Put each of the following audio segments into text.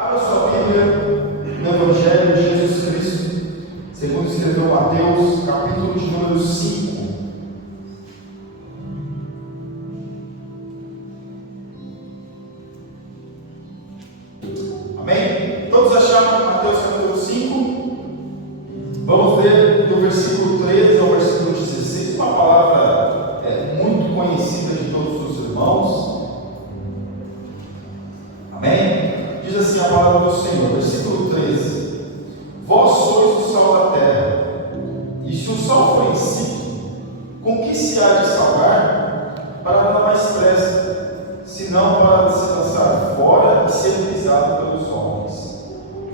Abra sua Bíblia no Evangelho de Jesus Cristo, segundo escreveu Mateus, capítulo de número 5. Amém? Todos acharam Mateus capítulo 5? Vamos ler do versículo 13 ao versículo 16, uma palavra muito conhecida de todos os irmãos. Amém? Diz assim a palavra do Senhor, versículo 13: Vós sois o sal da terra, e se o sol for insípido, com que se há de salgar? Para não dar mais pressa, senão para se lançar fora e ser pisado pelos homens.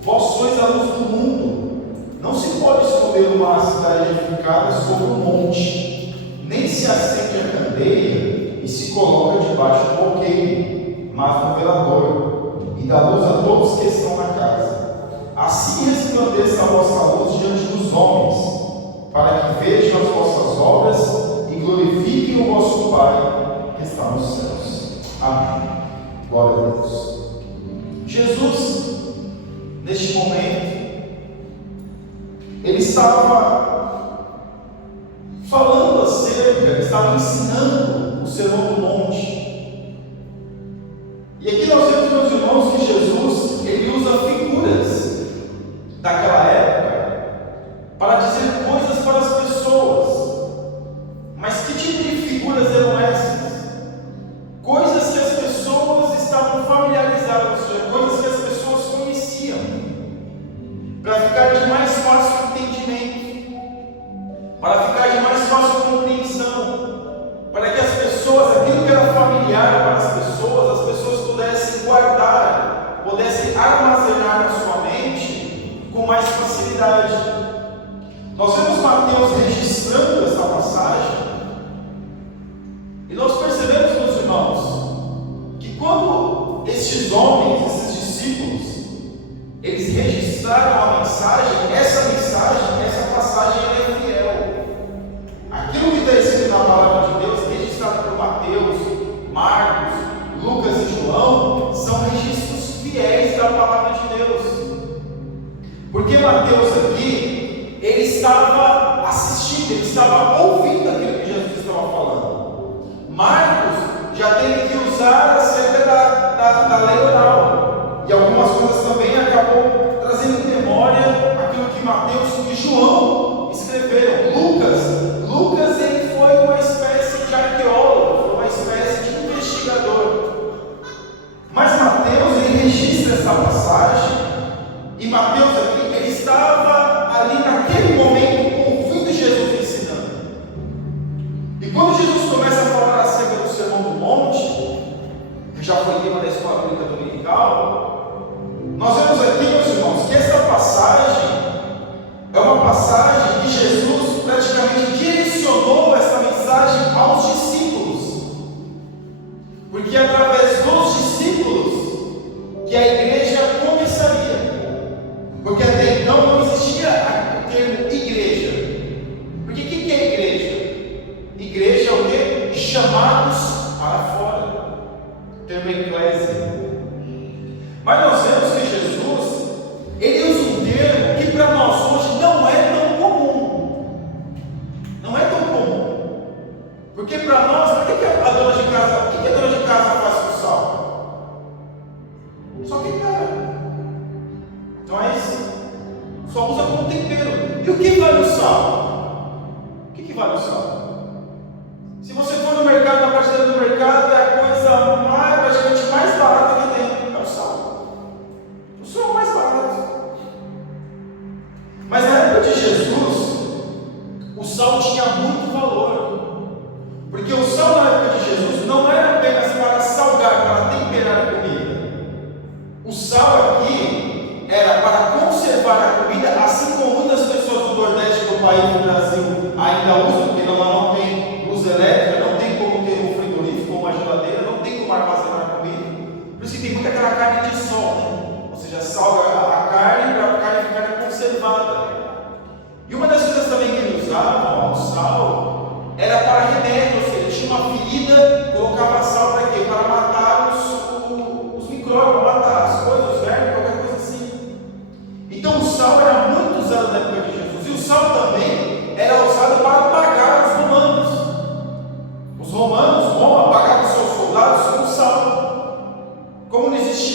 Vós sois a luz do mundo. Não se pode esconder uma cidade edificada sobre um monte, nem se acende a candeia e se coloca debaixo do alqueire, mas no velador, e dá luz a todos que estão na casa. Assim resplandeça a vossa luz diante dos homens, para que vejam as vossas obras e glorifiquem o vosso Pai que está nos céus. Amém. Glória a Deus. Jesus, neste momento, ele estava falando ele estava ensinando o Sermão do Monte. E aqui nós vemos, meus irmãos, que Jesus, ele usa figuras daquela época para dizer coisas para as pessoas. Mas que tipo de figuras eram essas? Coisas que as pessoas estavam familiarizadas, ou seja, coisas que as pessoas conheciam, para ficar de mais fácil entendimento, para ficar de mais fácil compreensão, para que as pessoas, aquilo que era familiar para as pessoas pudessem guardar, pudessem armazenar na sua mente com mais facilidade. Nós vemos Mateus registrando essa passagem, e nós percebemos, meus irmãos, que quando estes homens, esses discípulos, eles registraram a mensagem, essa passagem é fiel. Aquilo que está escrito na palavra de Deus, registrado por Mateus, Marcos, Lucas e João, são registros fiéis da palavra de Deus. Porque Mateus aqui, ele estava assistindo, ele estava ouvindo aquilo que Jesus estava falando. Marcos já teve que usar acerca da lei oral, e algumas coisas também acabou trazendo em memória aquilo que Mateus e João escreveram. Lucas ele foi uma espécie de arqueólogo, foi uma espécie de investigador. Mas Mateus ele registra essa passagem, e Mateus aqui ele estava ali naquele momento ouvindo Jesus ensinando. E quando Jesus começa a falar acerca do Sermão do Monte, que já foi tema da escola bíblica dominical, nós vemos aqui, meus irmãos, que essa passagem é uma passagem que Jesus praticamente direcionou essa mensagem aos discípulos, porque através dos discípulos que a igreja começaria, porque até então não existia o termo igreja. Porque o que é igreja? Igreja é o quê? Chamados para fora, o termo eclésia. Mas nós vemos que Jesus, ele usa um termo que para nós hoje não é tão comum. Não é tão comum. Porque para nós, o que a dona de casa faz com o sal? Só tempera. Então é isso. Só usa como tempero. E o que vale o sal? O que vale o sal? Se você for no mercado, na prateleira do mercado, é a coisa praticamente mais barata que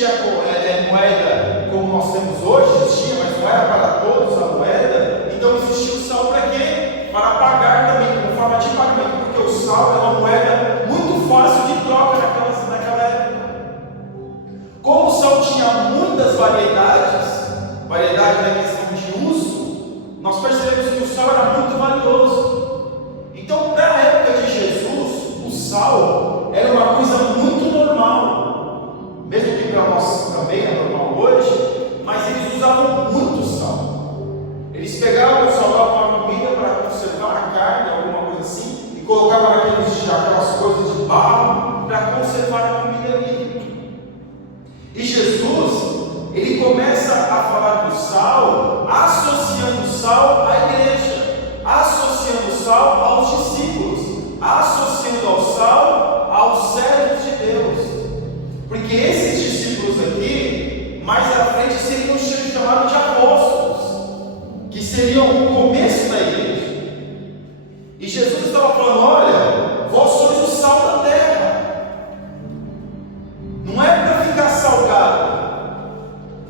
existia moeda como nós temos hoje, existia, mas não era para todos a moeda, então existia o sal para quê? Para pagar também, como forma de pagamento, porque o sal é uma moeda muito fácil de troca naquela época. Como o sal tinha muitas variedade na questão de uso, nós percebemos que o sal era muito valioso. Então, para a época de Jesus, o sal era uma coisa muito normal, mesmo que para nós também é normal hoje, mas eles usavam muito sal. Eles pegavam, salvavam a comida para conservar a carne, alguma coisa assim, e colocavam aquelas coisas de barro para conservar a comida ali. E Jesus, ele começa a falar do sal, associando o sal à igreja, associando o sal aos discípulos, associando ao sal aos servos de Deus. Porque esses discípulos aqui, mais à frente, seriam chamados de apóstolos, que seriam o começo da igreja. E Jesus estava falando: olha, vós sois o sal da terra. Não é para ficar salgado,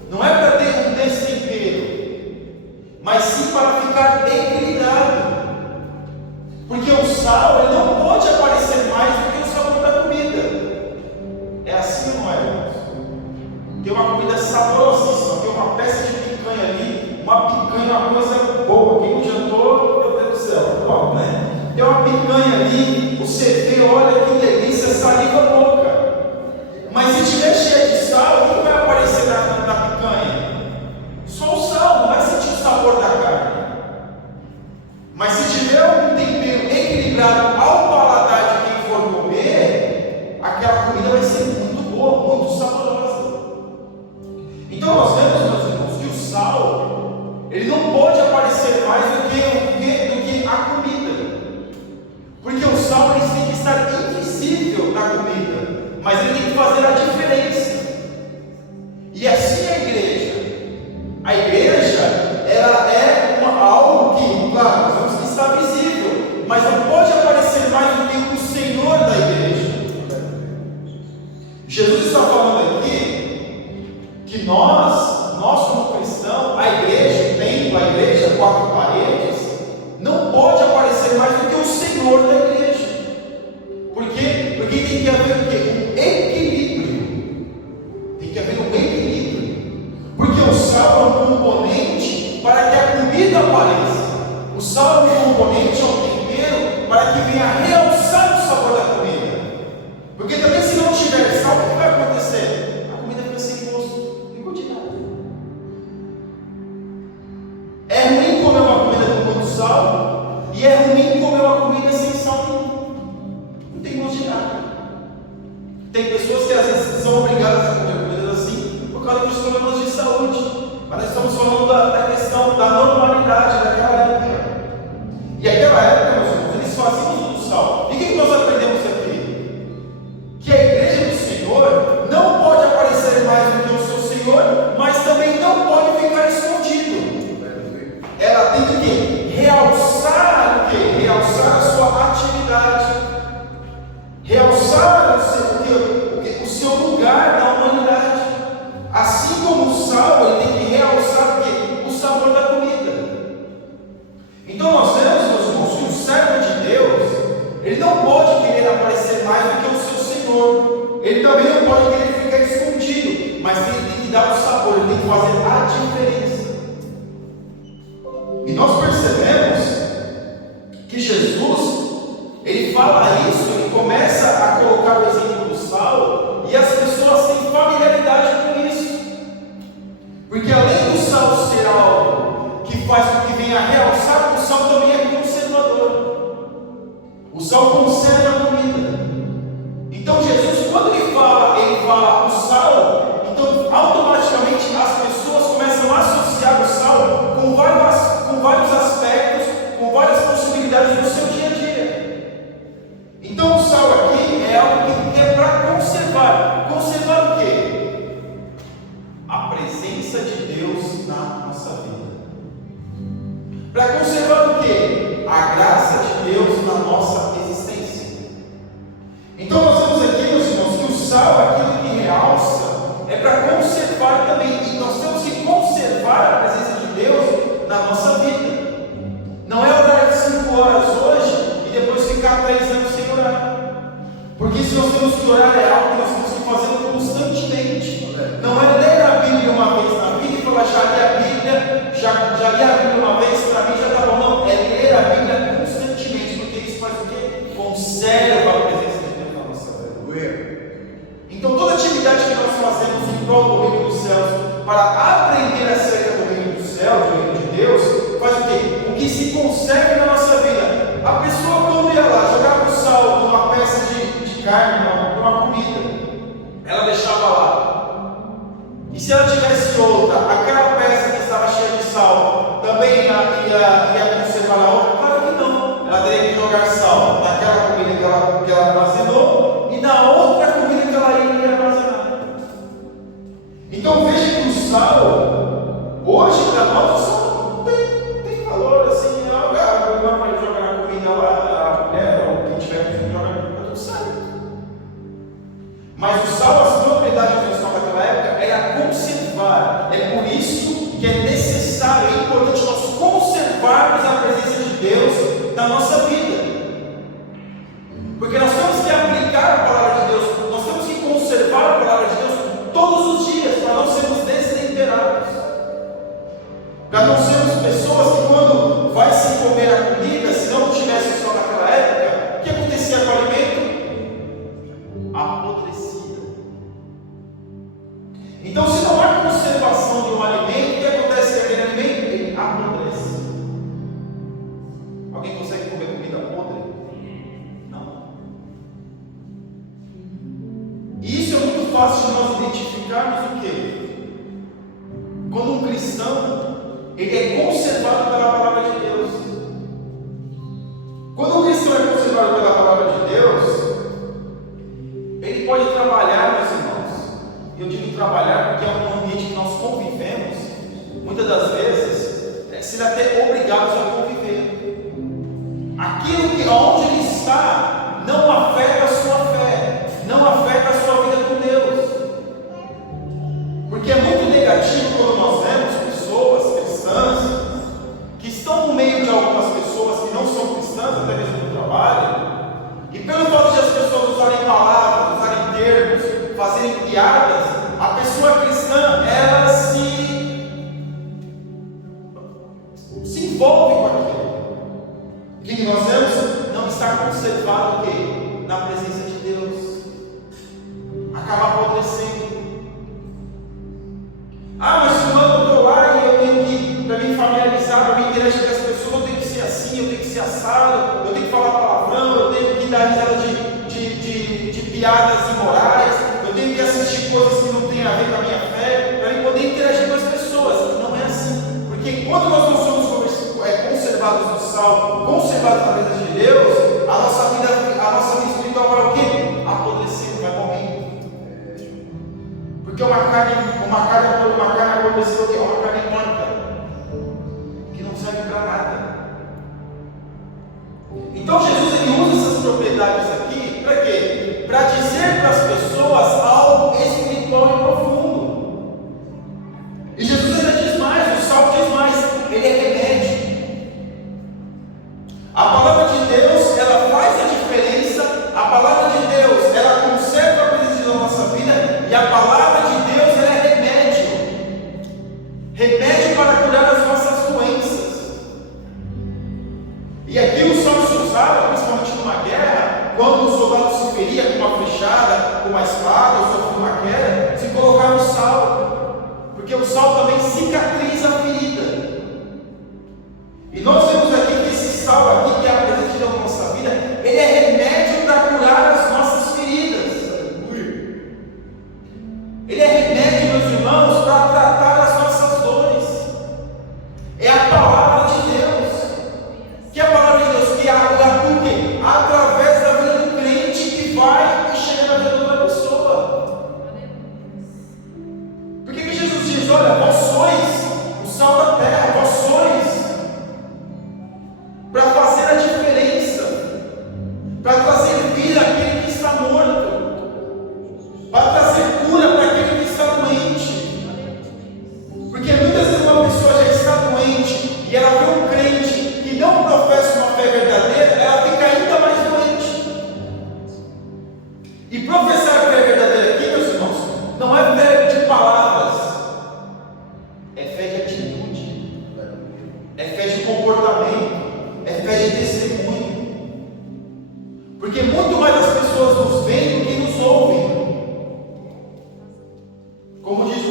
não é para ter um destempero, mas sim para ficar equilibrado. Porque o sal, ele não pode aparecer mais do que o sabor da comida. É assim ou não é, irmãos? Tem uma comida saborosíssima, tem uma peça de picanha ali, uma picanha, uma coisa boa. Quem não jantou, meu Deus do céu, top, né? Tem uma picanha ali, você vê, olha que delícia, saliva boca. Mas se tiver cheio de sal, o que vai aparecer na picanha? Só o sal, não vai sentir o sabor da carne. Mas se tiver um tempero equilibrado ao paladar de quem for comer, aquela comida vai ser muito boa, muito saborosa. Então nós vemos, meus irmãos, que o sal, ele não pode aparecer mais do que a comida. Porque o sal, ele tem que estar invisível na comida, mas ele tem que fazer a diferença. E assim é a igreja. A igreja, ela é algo que, claro, nós vemos que está visível, mas não pode aparecer mais do que o Senhor da igreja. Jesus está falando aqui que nós como cristãos, a igreja, o templo, a igreja, quatro paredes, não pode aparecer mais do que o Senhor da igreja. Por quê? Porque tem que haver o quê? Um equilíbrio. Tem que haver um equilíbrio. Porque o sal é um componente para que a comida apareça. O sal é um componente, é um tempero para que venha realçar o sabor da comida. Porque também, se não tiver sal, o que vai acontecer? A comida fica sem gosto, não ficou de nada. É ruim comer uma comida com muito sal, e é ruim comer uma comida sem sal nenhum. Não tem gosto de nada. Tem pessoas que às vezes são obrigadas a comer comidas assim por causa dos problemas de saúde. Mas nós estamos falando da questão da normalidade daquela época. E aquela época, meus irmãos, eles faziam uso do sal. E o que nós aprendemos aqui? Que a igreja do Senhor não pode aparecer mais do que o seu Senhor, mas também não pode ficar escondido. Ela tem que realçar o quê? Realçar a sua atividade, realçar o seu lugar na humanidade. Assim como o sal, ele tem que realçar o quê? O sabor da comida. Então nós vemos, meus irmãos, que o servo de Deus, ele não pode querer aparecer mais do que o seu Senhor. Ele também não pode querer ficar escondido, mas ele tem que dar o sabor, ele tem que fazer a diferença. E nós percebemos que Jesus, ele fala isso, ele começa a colocar o exemplo do sal, e as pessoas têm familiaridade com isso. Porque além do sal ser algo que faz com que venha realçar, o sal também é conservador. O sal conserva a comida. Então Jesus, quando ele fala o sal, então automaticamente as pessoas começam a associar o sal com vários aspectos, com várias possibilidades do seu dia a dia. Então o sal aqui é algo que é para conservar. Conservar o quê? A presença de Deus na nossa vida. Para conservar o quê? A graça de Deus na nossa existência. Então nós vemos aqui, meus irmãos, que o sal, aquilo que realça, é para isso nós temos que orar é algo que nós temos que fazer constantemente. Não é ler a Bíblia uma vez na vida e falar, já li a Bíblia, já li a Bíblia uma vez, para mim já está bom. Não, é ler a Bíblia constantemente, porque isso faz o quê? Conserva a presença de Deus na nossa vida. Então toda atividade que nós fazemos em prol do reino dos céus, para aprender acerca do reino dos céus, do reino de Deus, faz o quê? O que se conserve na nossa vida. A pessoa quando ia lá, jogava o sal numa peça de carne, numa comida, ela deixava lá. E se ela tivesse outra, aquela peça que estava cheia de sal, também ia conservar a outra? Claro que não. Ela teria que jogar sal naquela comida que ela armazenou e na outra comida que ela iria armazenar. Então veja que o sal, hoje para nós, o sal não tem valor assim. A irmã vai jogar na comida lá, a mulher ou quem tiver que jogar na comida, tudo certo. Mas o sal, as propriedades do sal daquela época era conservar. É por isso que é necessário, é importante nós conservarmos a presença de Deus na nossa vida. Porque nós temos que aplicar a palavra de Deus, nós temos que conservar a palavra de Deus todos os dias, para não sermos destemperados. Para não sermos pessoas que quando vai se comer a comida, se não tivesse só naquela época, o que acontecia com o alimento? Apodrecia. Então, se não há conservação de um alimento, o que acontece com aquele alimento? Ele apodrece. Alguém consegue comer comida podre? Não. E isso é muito fácil de nós identificarmos o quê? Quando um cristão ele é conservado pela palavra de Deus. Quando um cristão é conservado pela palavra de Deus, ele pode trabalhar, meus irmãos. Eu digo trabalhar porque é um ambiente que nós convivemos, muitas das vezes, sendo até obrigados a conviver. Aquilo que onde ele está não afeta a sua fé, não afeta a sua vida com Deus. Porque é muito negativo quando nós vemos pessoas cristãs que estão no meio de algumas pessoas que não são cristãs, até mesmo no trabalho, e pelo fato de as pessoas usarem palavras, usarem termos, fazerem piadas, a pessoa cristã ela se envolve com aquilo. O que nós vemos? Não está conservado o quê? Na presença de Deus. Acaba apodrecendo. Mas se eu estou lá e eu tenho que, para me familiarizar, para me interagir com as pessoas, eu tenho que ser assim, eu tenho que ser assado, eu tenho que falar palavrão, eu tenho que dar risada de piadas imorais, eu tenho que assistir coisas que não têm a ver com a minha fé, para eu poder interagir com as pessoas. Não é assim, porque quando nós não somos conservados no sal, conservados na presença de Deus, a nossa vida espiritual vai o quê? Apodrecendo, vai morrendo. Porque uma carne apodreceu, que é uma carne morta, que não serve para nada. Então Jesus ele usa essas propriedades aqui para quê? Para dizer para as pessoas algo espiritual e profundo. E Jesus ainda diz mais, o sal diz mais, ele é remédio. A palavra de Deus, ela faz a diferença, a palavra de Deus, ela conserva a presença da nossa vida, e a palavra de Deus, ela é remédio para curar as nossas doenças. E aqui o sal se usava, principalmente numa guerra, quando o soldado se feria com uma flechada, com uma espada, ou sofria uma queda, se colocava o sal, porque o sal também cicatriza a ferida. E nós vemos aqui que esse sal aqui, que é a presença de Deus na nossa vida, ele é remédio para curar as nossas feridas. Ele é remédio, meus irmãos, para tratar as nossas dores. É a palavra de Deus. Que é a palavra de Deus que atua através da vida do crente que vai e chega na vida de outra pessoa. Por que Jesus diz, olha, vós sois o sal da terra, vós sois para fazer a diferença, para trazer vida àquele que está morto, para trazer cura para aquele que está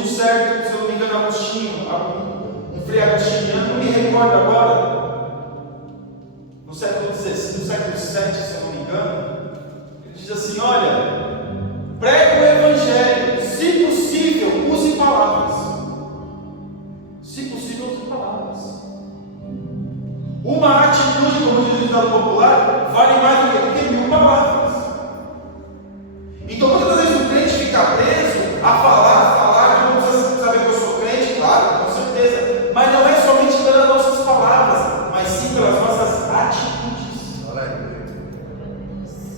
um certo, se eu não me engano, Agostinho, um frei agostiniano, não me recordo agora, no século VII, se eu não me engano, ele diz assim: olha, pregue o Evangelho, se possível, use palavras. Se possível, use palavras. Uma atitude, como diz o ditado popular, vale mais do que 1000 palavras. Então, muitas vezes o crente fica preso a falar, não precisa saber que eu sou crente, claro, com certeza, mas não é somente pelas nossas palavras, mas sim pelas nossas atitudes.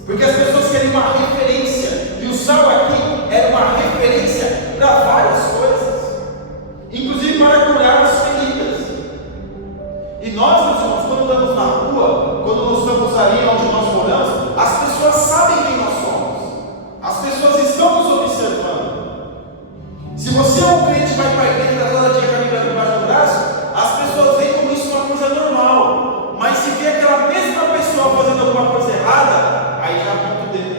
Porque as pessoas querem uma referência, e o sal aqui era uma referência para várias coisas, inclusive para curar as feridas. E nós, meus irmãos, quando andamos na rua, quando nós estamos ali onde nós moramos, as pessoas sabem quem nós somos, as pessoas estão nos observando. Se você é um crente, vai para a igreja, está toda dia com a Bíblia debaixo do braço, as pessoas veem como isso uma coisa normal, mas se vê aquela mesma pessoa fazendo alguma coisa errada, aí já aponta o dedo.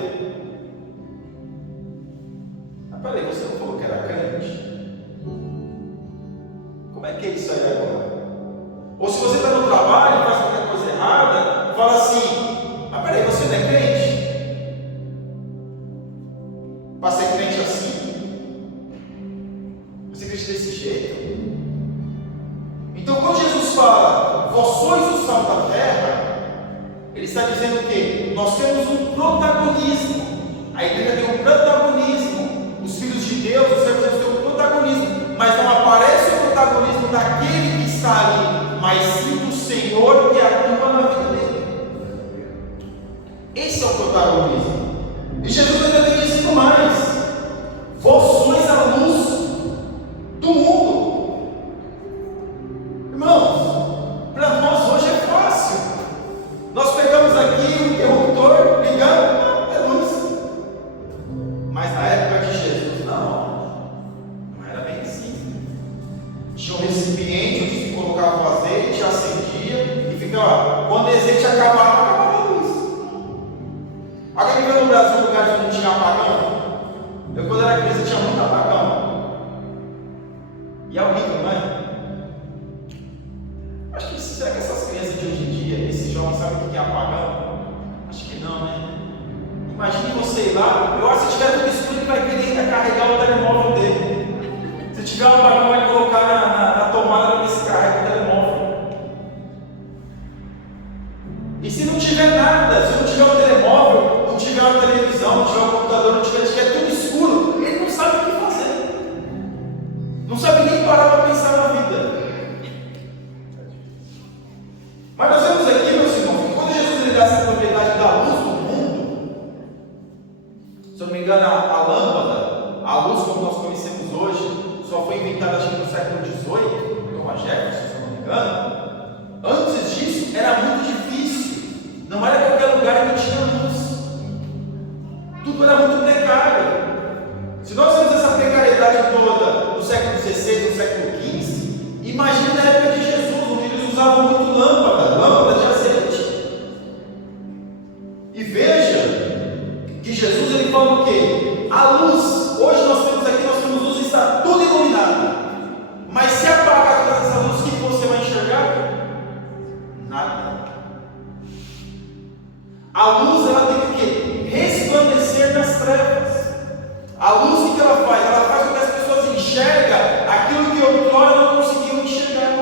Mas peraí, você não falou que era crente? Como é que é isso aí agora? Ou se você está no trabalho e faz qualquer coisa errada, fala assim: mas peraí, você não é crente? Para ser crente assim? Você crente desse jeito? Então, quando Jesus fala, vós sois o sal da terra, ele está dizendo que nós temos um protagonismo. A igreja tem um protagonismo. Os filhos de Deus, os servos de Deus têm um protagonismo. Mas não aparece o protagonismo daquele que está ali, mas sim do Senhor que atua na vida dele. Esse é o protagonismo. E Jesus ainda tem dito mais: vós sois a luz do mundo. Irmãos, para nós hoje é fácil. Nós pegamos aqui o interruptor, ligamos, é luz. Mas na época de Jesus, não era bem assim. Tinha um recipiente onde se colocava o azeite, acendia e ficava. Quando o azeite acabava a luz. Alguém viu no Brasil lugares onde não tinha apagão? Eu, quando era criança, tinha muito apagão. E é horrível, não é? Acho que será que essas crianças de hoje em dia, esses jovens, sabem o que é apagão? Acho que não, né? Imagine você ir lá, eu acho que se tiver tudo escuro, ele vai querer ainda carregar o telemóvel dele. Se tiver um apagão, vai colocar na tomada para ver se carrega o telemóvel. E se não tiver nada, se não tiver o telemóvel, não tiver a televisão, não tiver o computador, não tiver tudo escuro, ele não sabe o que fazer. Não sabe nem parar para pensar na vida. Mas nós vemos aqui, meus irmãos, que quando Jesus lhe dá essa propriedade da luz do mundo, se eu não me engano, a lâmpada, a luz como nós conhecemos hoje, só foi inventada acho que no século XVIII, Thomas Jefferson, se eu não me engano. Antes disso, era muito difícil, não era qualquer lugar que tinha luz, tudo era muito precário. Se nós vemos essa precariedade toda no século XVI, no século XV, imagine na época de Jesus, onde eles usavam muito lâmpada de azeite. E veja que Jesus ele fala o quê? A luz, hoje nós temos luz e está tudo iluminado. Mas se apagar todas essas luzes, o que você vai enxergar? Nada. A luz ela tem o quê? Resplandecer nas trevas. A luz o que ela faz? Ela faz com que as pessoas enxergam aquilo que outrora não conseguiam enxergar.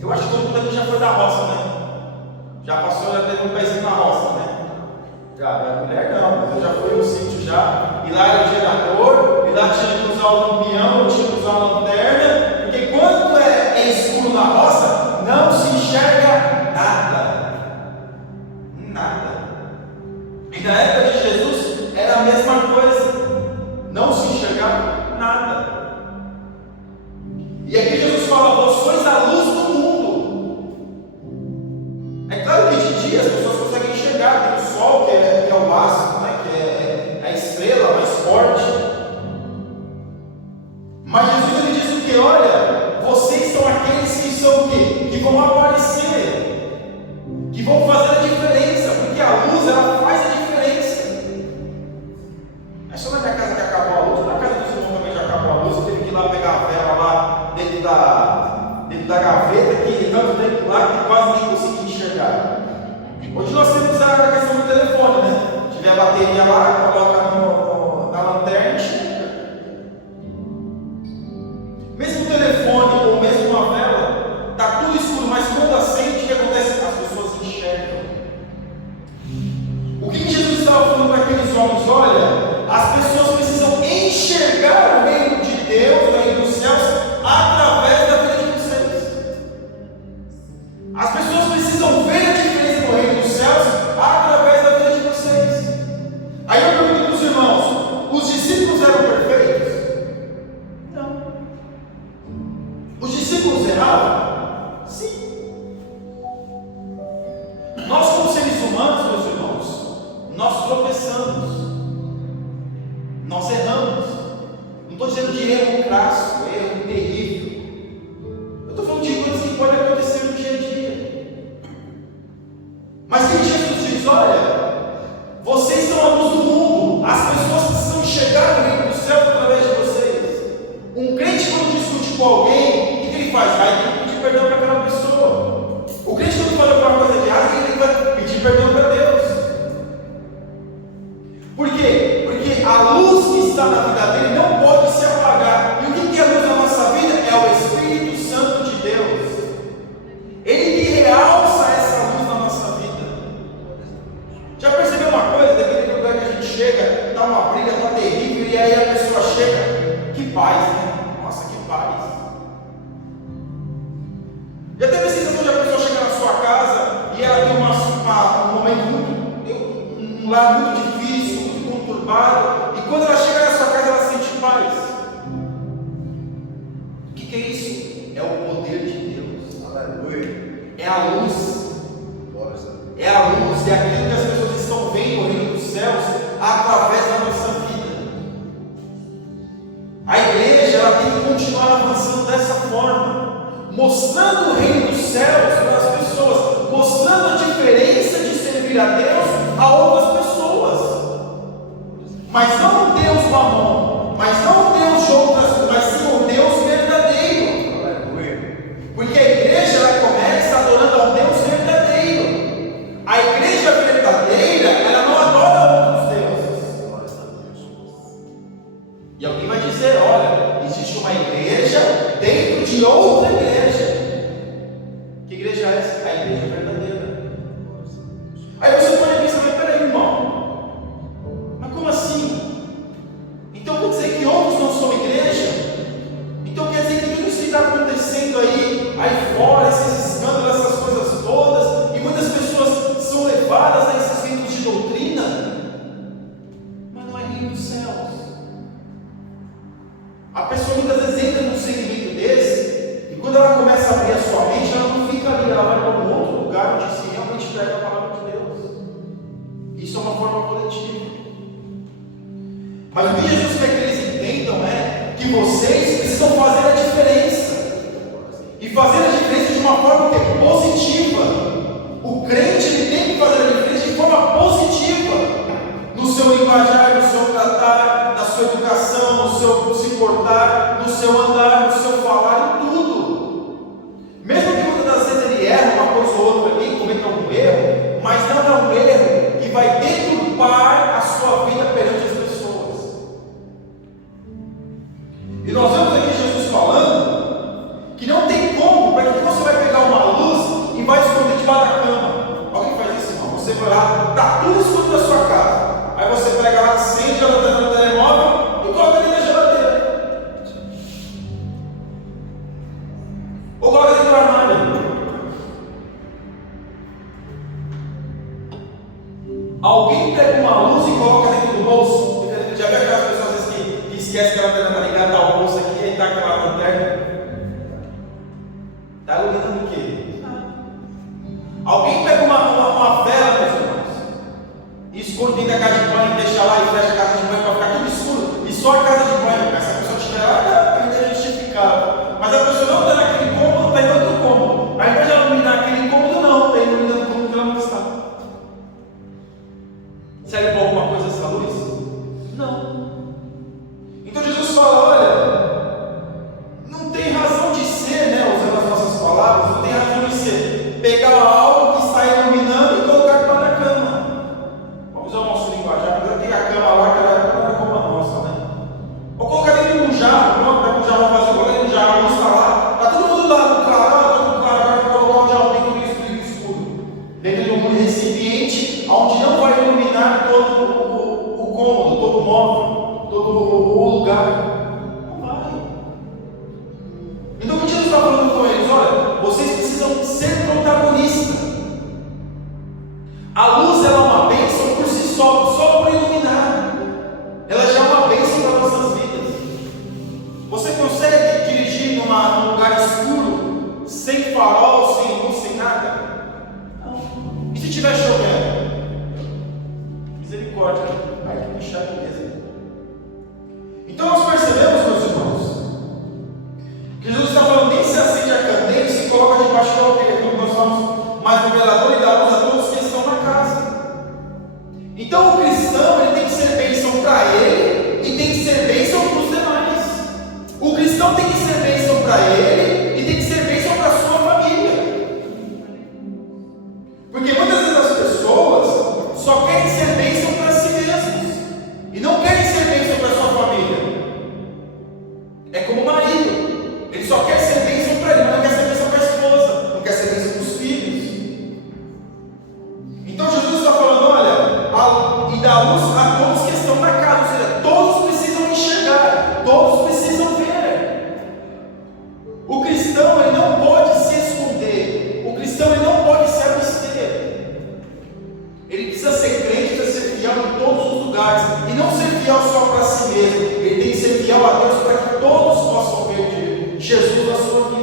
Eu acho que todo mundo aqui já foi da roça, né? Já passou, já teve um pezinho na roça, né? Já, minha mulher não, mas eu já fui no sítio já, e lá era o gerador, e lá tinha que usar o lampião, tinha que usar a lanterna, porque quando é escuro na roça, não se enxerga nada. Nada. E na época de Jesus era a mesma coisa, não se enxergava nada. E aqui Jesus fala: vós sois a luz do mundo. É claro que de dia as pessoas conseguem enxergar, tem o sol que é o básico, né? Que é a estrela mais forte, tanto tempo lá que quase nem consegui enxergar. Hoje nós temos a questão do telefone, né? Se tiver a bateria lá, coloca na lanterna e enxerga. Mesmo o telefone ou mesmo uma vela, está tudo escuro, mas quando acende, o que acontece? As pessoas enxergam. O que Jesus estava falando para aqueles homens? Olha, as pessoas precisam enxergar o reino de Deus, o reino dos céus, através da vida de vocês. As pessoas precisam ver a diferença do reino dos céus através da vida de vocês. Aí eu pergunto para os irmãos: os discípulos eram perfeitos? Não. Os discípulos erravam? Sim. Nós, como seres humanos, meus irmãos, nós tropeçamos, nós erramos. Não estou dizendo de erro crasso, erro terrível. Eu estou falando de coisas que podem acontecer no dia a dia. Mas que Jesus diz: olha, vocês são a luz do mundo, as pessoas precisam enxergar o reino dos céus através de vocês. Um crente, quando discute com alguém, o que ele faz? Vai ter que pedir perdão para aquela pessoa. O crente, quando fala alguma coisa de errado, ele vai pedir perdão para Deus. Por quê? Porque a luz que está na vida dele não pode se apagar. E o que é a luz na nossa vida? É o Espírito Santo de Deus. Ele que realça essa luz na nossa vida. Já percebeu uma coisa? Dependendo do lugar que a gente chega, está uma briga, está terrível, e aí a pessoa chega, que paz, né? Nossa, que paz. Já teve a sensação de a pessoa chegar na sua casa e ela tem um momento muito, um lar muito difícil, muito conturbado, e quando ela chega na sua casa ela sente paz. O que é isso? É o poder de Deus. Aleluia. É a luz. É a luz, é aquilo que as pessoas estão vendo o reino dos céus através da nossa vida. A igreja ela tem que continuar avançando dessa forma, mostrando o reino dos céus para as pessoas, mostrando a diferença de servir a Deus a outras pessoas. Mas não o Deus mamon, mas não o Deus de outras coisas, mas sim o Deus verdadeiro. Porque a igreja ela começa adorando ao Deus verdadeiro. A igreja verdadeira, ela não adora outros deuses. E alguém vai dizer: olha, existe uma igreja dentro de outra igreja. Que igreja é essa? A igreja verdadeira. Aí você pode pensar: mas peraí, irmão, mas como assim? Então quer dizer que outros não são igreja? Então quer dizer que tudo isso que está acontecendo aí fora, esses escândalos, essas coisas todas, e muitas pessoas são levadas a esses ritos de doutrina, mas não é reino dos céus. A pessoa muitas vezes entra num segmento desse, e quando ela começa a abrir a sua mente, ela não fica ali, ela vai para um outro lugar onde se realmente pega a palavra de Deus. Isso é uma forma coletiva. Mas o que Jesus quer que eles entendam é que vocês precisam fazer a diferença. E fazer a diferença de uma forma positiva. O crente ele tem que fazer a diferença de forma positiva. No seu linguajar, no seu tratar, na sua educação, no seu se portar, no seu andar, no seu falar, em tudo. Mesmo que muitas das vezes ele erre uma coisa ou outra ali, cometa um erro, mas não é um erro que vai deturpar a sua vida perante as pessoas. E nós vemos aqui Jesus falando que não tem como, para que você vai pegar uma luz e vai esconder debaixo da cama. Alguém faz isso, irmão? Você vai lá, está tudo escuro da sua casa. Aí você pega lá, acende a lanterna no telemóvel e coloca dentro da geladeira. Ou coloca dentro do armário. Alguém pega uma luz e coloca dentro do bolso. Já viu aquelas pessoas às vezes que esquecem que a lanterna está ligada, está o bolso aqui, aí está aquela lanterna. Está iluminando o quê? Alguém pega uma vela, meus irmãos, e esconde dentro da casa de banho, deixa lá e fecha a casa de banho para ficar tudo escuro, e só a casa de banho. Se a pessoa estiver lá, ainda é justificável. Mas a pessoa não está naquele cômodo, está em outro cômodo. Ao invés de ela iluminar aquele cômodo, não, está iluminando o cômodo que ela não está. Serve para alguma coisa essa luz? Não. Então Jesus fala: olha, não tem razão de ser, né, usando as nossas palavras, não tem razão de Então nós percebemos, meus irmãos, que Jesus está falando, nem se acende a candeia e se coloca debaixo do alqueire, como nós falamos, mas no velador e dá luz a todos que estão na casa. Então o cristão, ele tem que ser bênção para ele e tem que ser bênção para os demais. O cristão tem que ser bênção para ele e tem que ser bênção para a sua família. Porque muitas vezes as pessoas só querem ser bênção para si mesmos e não querem ser bênção para a sua família. É como o marido, ele só quer ser bênção para ele, mas não quer ser bênção para a esposa, não quer ser bênção para os filhos. Então Jesus está falando, olha, e dá luz a todos que estão na casa, ou seja, todos precisam enxergar, todos precisam ver. O cristão, ele não pode se esconder, o cristão, ele não pode se abster. Ele precisa ser crente, precisa ser fiel em todos os lugares, e não ser fiel só para si mesmo, ele tem que ser fiel a Deus para que todos possam ver Jesus na sua vida.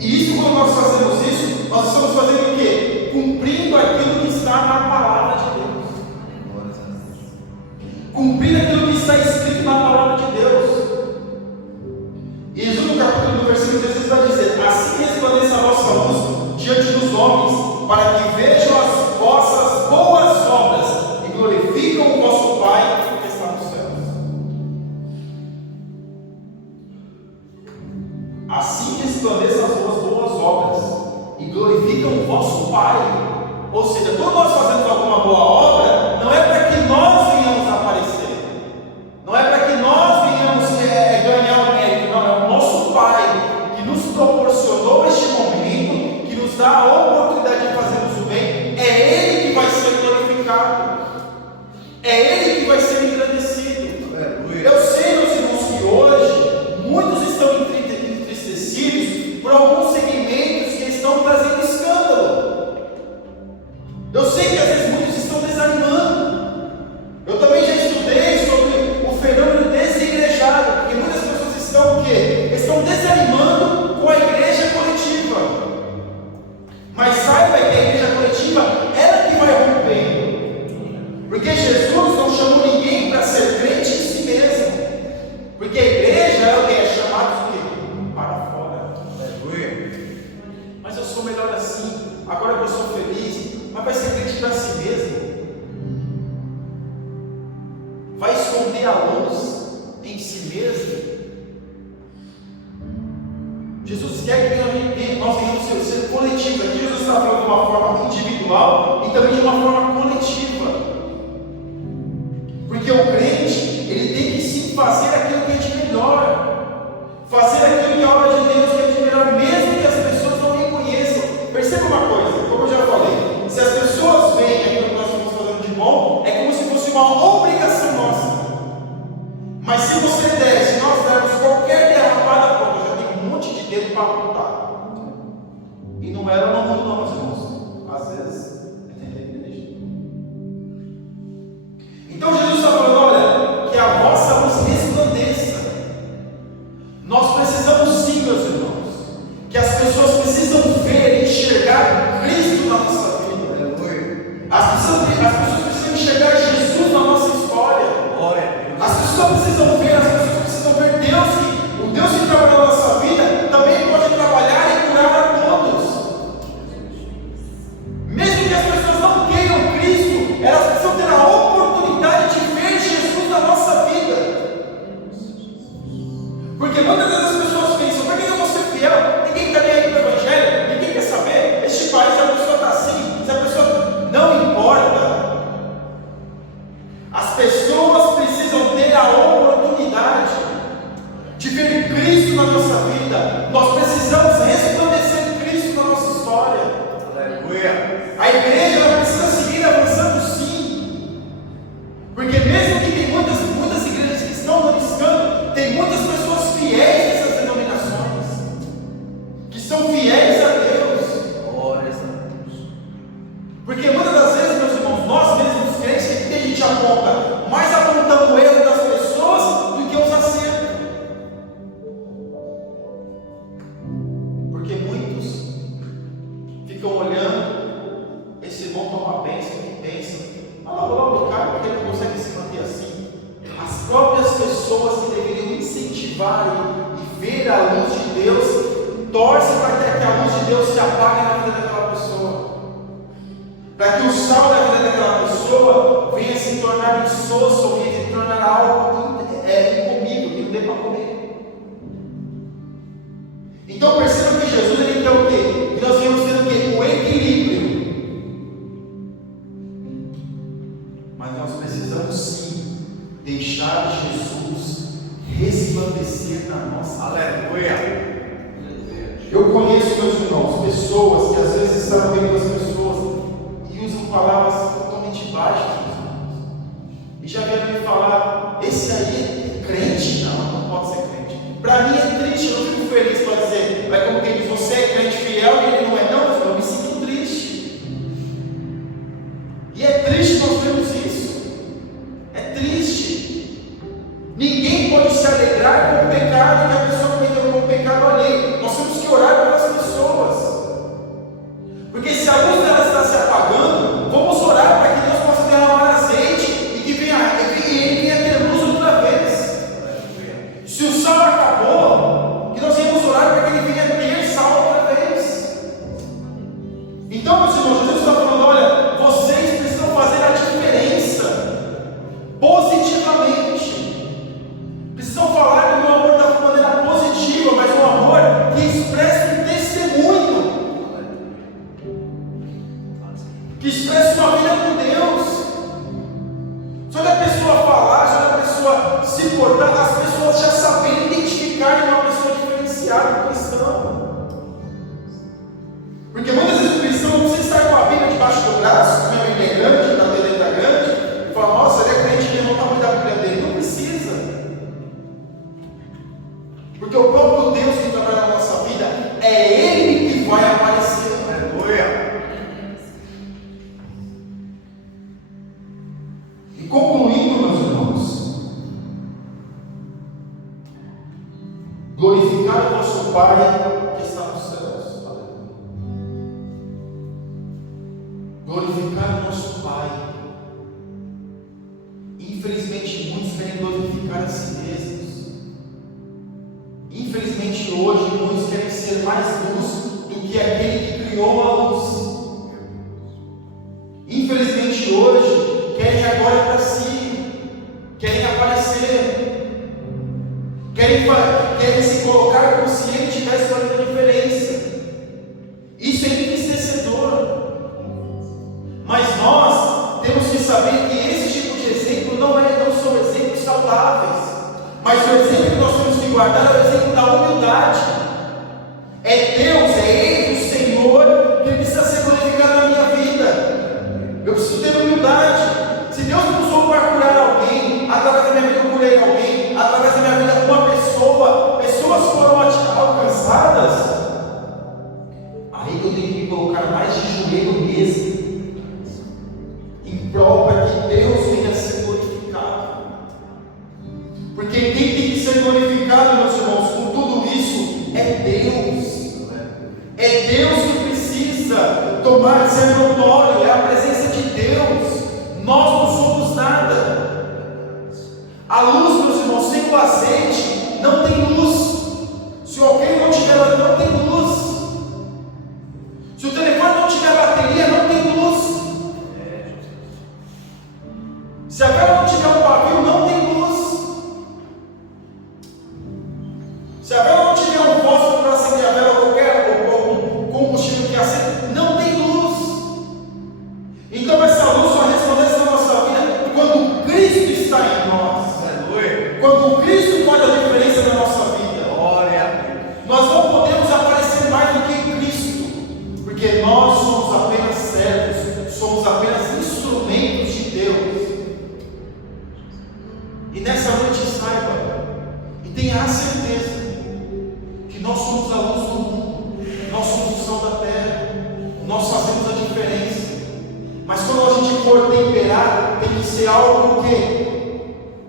E isso, quando nós fazemos isso, nós estamos fazendo o quê? Cumprindo aquilo que está na palavra de Deus. Cumprindo aquilo que está escrito na palavra de Deus. E Jesus, no capítulo do versículo 16, vai dizer: assim resplandeça a vossa luz diante dos homens, para que vejam as vossas boas obras e glorificam o vosso Pai que está nos céus. Assim resplandeçam as vossas boas obras e glorificam o vosso Pai. Ou seja, quando nós fazemos alguma boa obra, não é para que nós venhamos aparecer, não é para que nós venhamos ganhar o mérito, não, é o nosso Pai que nos proporcionou este momento, que nos dá a oportunidade de fazermos o bem. É Ele que vai ser glorificado, é Ele que vai ser engrandecido. Eu sei, meus irmãos, que hoje muitos estão entristecidos por alguns segmentos que estão trazendo escândalo. Eu sei que às vezes muitos estão desanimando. Eu também já estudei sobre o fenômeno desigrejado, porque muitas pessoas estão o quê? Estão desanimando com a igreja coletiva. Mas saiba que a igreja coletiva é ela que vai rompendo. Porque Jesus não chamou ninguém para ser crente em si mesmo. Porque a igreja é o que é chamado de para fora. Mas eu sou melhor assim, agora que eu sou feliz. Mas vai ser crente para si mesmo? Vai esconder a luz em si mesmo? Jesus quer que nós venhamos ser coletivos. Aqui Jesus está falando de uma forma individual e também de uma forma coletiva. Porque o crente, ele tem que sim fazer aquilo que é de melhor, fazer aquilo que é a obra de Deus que é de melhor, mesmo que as pessoas não reconheçam. Perceba uma coisa, como eu já falei, se as pessoas veem aquilo que nós estamos fazendo de bom, é como se fosse uma obrigação nossa. Mas se você der, se nós dermos qualquer derrapada, pronto, eu já tenho um monte de dedo para apontar. E não era no mundo, não, meus irmãos. Às vezes, é dentro da igreja. Então Jesus está falando, olha, que a vossa luz resplandeça. Nós precisamos sim, meus irmãos, que as pessoas precisam ver e enxergar Cristo na nossa vida. As pessoas precisam enxergar Jesus na nossa história. As pessoas precisam ver Deus, que o Deus que trabalhou na nossa vida também pode trabalhar e curar a todos. Mesmo que as pessoas não queiram Cristo, elas precisam ter a oportunidade de ver Jesus na nossa vida. Porque muitas vezes as pessoas pensam: para que eu vou ser fiel? Ninguém está nem aí para o Evangelho, ninguém quer saber. Este país, a pessoa está assim, se a pessoa. Não importa. As pessoas precisam ter a oportunidade de ver Cristo pessoas que deveriam incentivar e ver a luz de Deus, torce para que a luz de Deus se apague na vida daquela pessoa, para que o sal da vida daquela pessoa venha se tornar insosso, venha se tornar algo incomível, que não dê para comer. Então perceba que Jesus ele quer o quê? Que nós viemos tendo o quê? O equilíbrio. Mas nós precisamos sim deixar Jesus resplandecer na nossa. Aleluia! Eu conheço, meus irmãos, pessoas que às vezes estão no meio das pessoas e usam palavras totalmente baixas. E já vieram me falar, esse aí é crente? Não, não pode ser crente. Para mim é triste, eu não fico feliz para dizer, mas como quem diz, você é crente fiel e ele não é, não, eu me sinto triste. E é triste nós vermos isso. É triste. Ninguém pode se alegrar com o pecado que a pessoa cometeu, com o pecado alheio. Nós temos que orar pelas pessoas. Porque se a luz dela está se apagando, vamos orar para que Deus possa derramar azeite e que ele venha ter luz outra vez. Se o sal acabou, que nós venhamos orar para que ele venha ter sal outra vez. Então, meus irmãos, Jesus está falando, olha, vocês precisam fazer a diferença positivamente. Precisam falar do meu amor da maneira positiva, mas um amor que expresse um testemunho, que expresse uma vida com Deus. Só da pessoa falar, só da pessoa se portar, as pessoas já saberem identificar uma pessoa diferenciada, um cristão. Porque muitas vezes o cristão não precisa estar com a Bíblia debaixo do braço, com a Bíblia grande, na letra grande, e fala, nossa, ele é crente, ele não está muito da Bíblia dele. Não precisa. Porque o próprio Deus que trabalha na nossa vida, é Ele que vai aparecer. Aleluia! E concluindo, meus irmãos, glorificar o nosso Pai que está nos céus. Aleluia. Glorificar o nosso Pai. Infelizmente, muitos querem glorificar a si mesmos. Infelizmente hoje muitos querem ser mais luz do que aquele que criou a luz. Infelizmente hoje querem agora para si, querem aparecer, querem se colocar como se ele estivesse fazendo diferença. Isso é entristecedor. Mas nós temos que saber que esse tipo de exemplo não são exemplos saudáveis. Mas o exemplo que nós temos que guardar é o exemplo da humildade. É Deus, é Ele, o Senhor, que precisa ser glorificado na minha vida. Eu preciso ter humildade. Se Deus me usou para curar alguém, através da minha vida eu curei alguém, através da minha vida uma pessoa, pessoas foram alcançadas, aí eu tenho que me colocar mais de joelho mesmo, em prol para que Deus venha a ser glorificado. Porque quem tem que ser glorificado, meus irmãos, com tudo isso, é Deus. É Deus que precisa ser notório, é a presença de Deus. Nós não somos nada. A luz, meus irmãos, sem o azeite, não tem luz. Se alguém não tiver, não tem luz. Se o telefone não tiver bateria, não tem luz. Se a vela não tiver um pavio, não tem luz. Se a vela não tiver um fósforo para acender a vela, ou combustível que acende, não tem luz. Então essa luz só resplandece na nossa vida quando Cristo está em nós. Aleluia. Quando Cristo faz a diferença na nossa vida. Glória a Deus. Nós não podemos aparecer mais do que Cristo, porque nós somos apenas servos, somos apenas instrumentos de Deus. E nessa noite saiba, e tenha a certeza, que nós somos a luz do mundo, nós somos o sal da terra, nós fazemos a diferença. Mas quando a gente for temperar, tem que ser algo que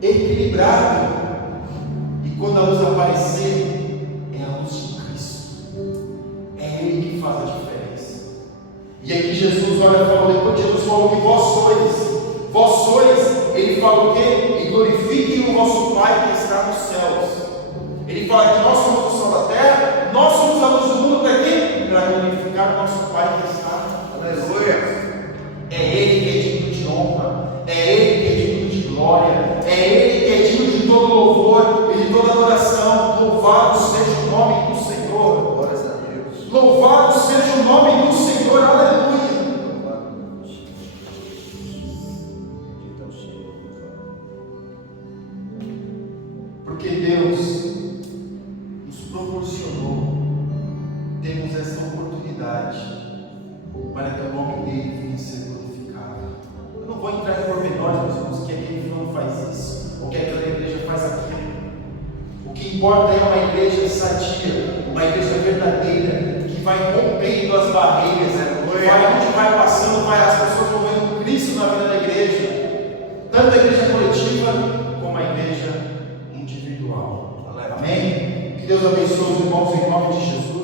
equilibrado. E quando a luz aparecer, é a luz de Cristo. É Ele que faz a diferença. E aqui Jesus, olha, falou, depois Jesus falou que vós sois, ele fala o quê? E glorifiquem o vosso Pai Pai que está nos céus. Ele fala que nós somos o sal da terra, nós somos a luz do mundo para quê? Para glorificar o nosso Pai que está. Aleluia! É Ele que é digno de honra, é Ele que é digno de glória, é Ele que é digno de todo louvor e de toda adoração. Louvado seja o nome do Senhor. Glórias a Deus. Louvado seja o nome do Senhor. Aleluia. Porque Deus nos proporcionou, temos essa oportunidade para que o nome dele venha a ser glorificado. Eu não vou entrar em pormenores, meus irmãos, que aquele fulano faz isso, ou que aquela igreja faz aquilo. O que importa é uma igreja sadia, uma igreja verdadeira, que vai rompendo as barreiras, onde vai passando, as pessoas vão vendo Cristo na vida da igreja, tanto a igreja coletiva como a igreja individual. Amém? Que Deus abençoe os irmãos em nome de Jesus.